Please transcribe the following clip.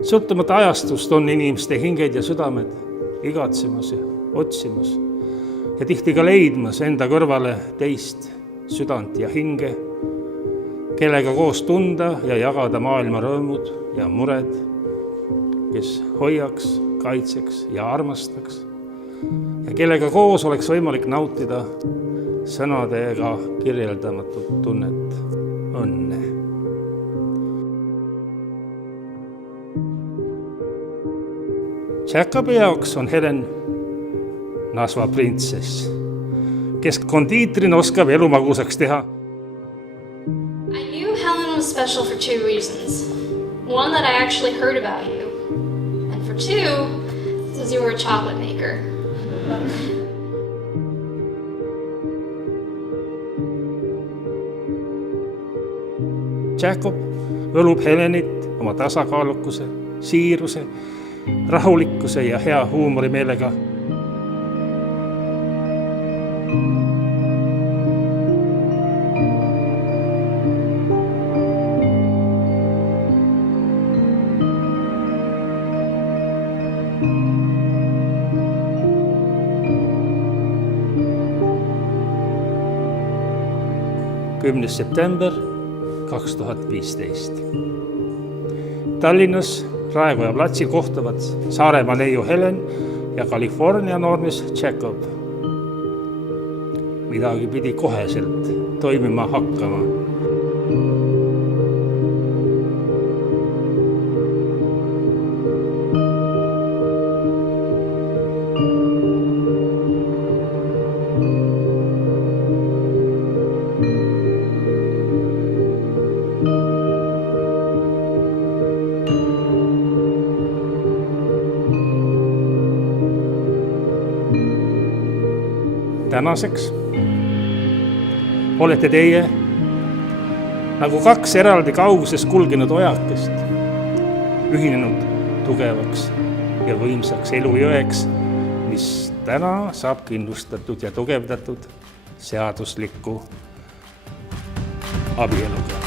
Sõltumata ajastust on inimeste hinged ja südamed igatsemas ja otsimas ja tihti ka leidmas enda kõrvale teist südant ja hinge, kellega koos tunda ja jagada maailma rõõmud ja mured, kes hoiaks, kaitseks ja armastaks ja kellega koos oleks võimalik nautida sõnadega kirjeldamatut tunnet õnne. Jacobi jaoks on Helen Nasva printsess, kes kondiitrina oskab elu magusaks teha. I knew Helen was special for two reasons. One, that I actually heard about you. And for two, because you were a chocolate maker. Jacob õlub Helenit oma tasakaalukuse, siiruse, rahulikkuse ja hea huumorimeelega. September 2015. Tallinnas Raekoja platsil kohtuvad Saaremaa neiu Helen ja California noormees Jacob. Midagi pidi koheselt toimima hakkama. Tänaseks olete teie nagu kaks eraldi kauguses kulgenud ojakest, ühinenud tugevaks ja võimsaks elujõeks, mis täna saab kindlustatud ja tugevdatud seadusliku abieluga.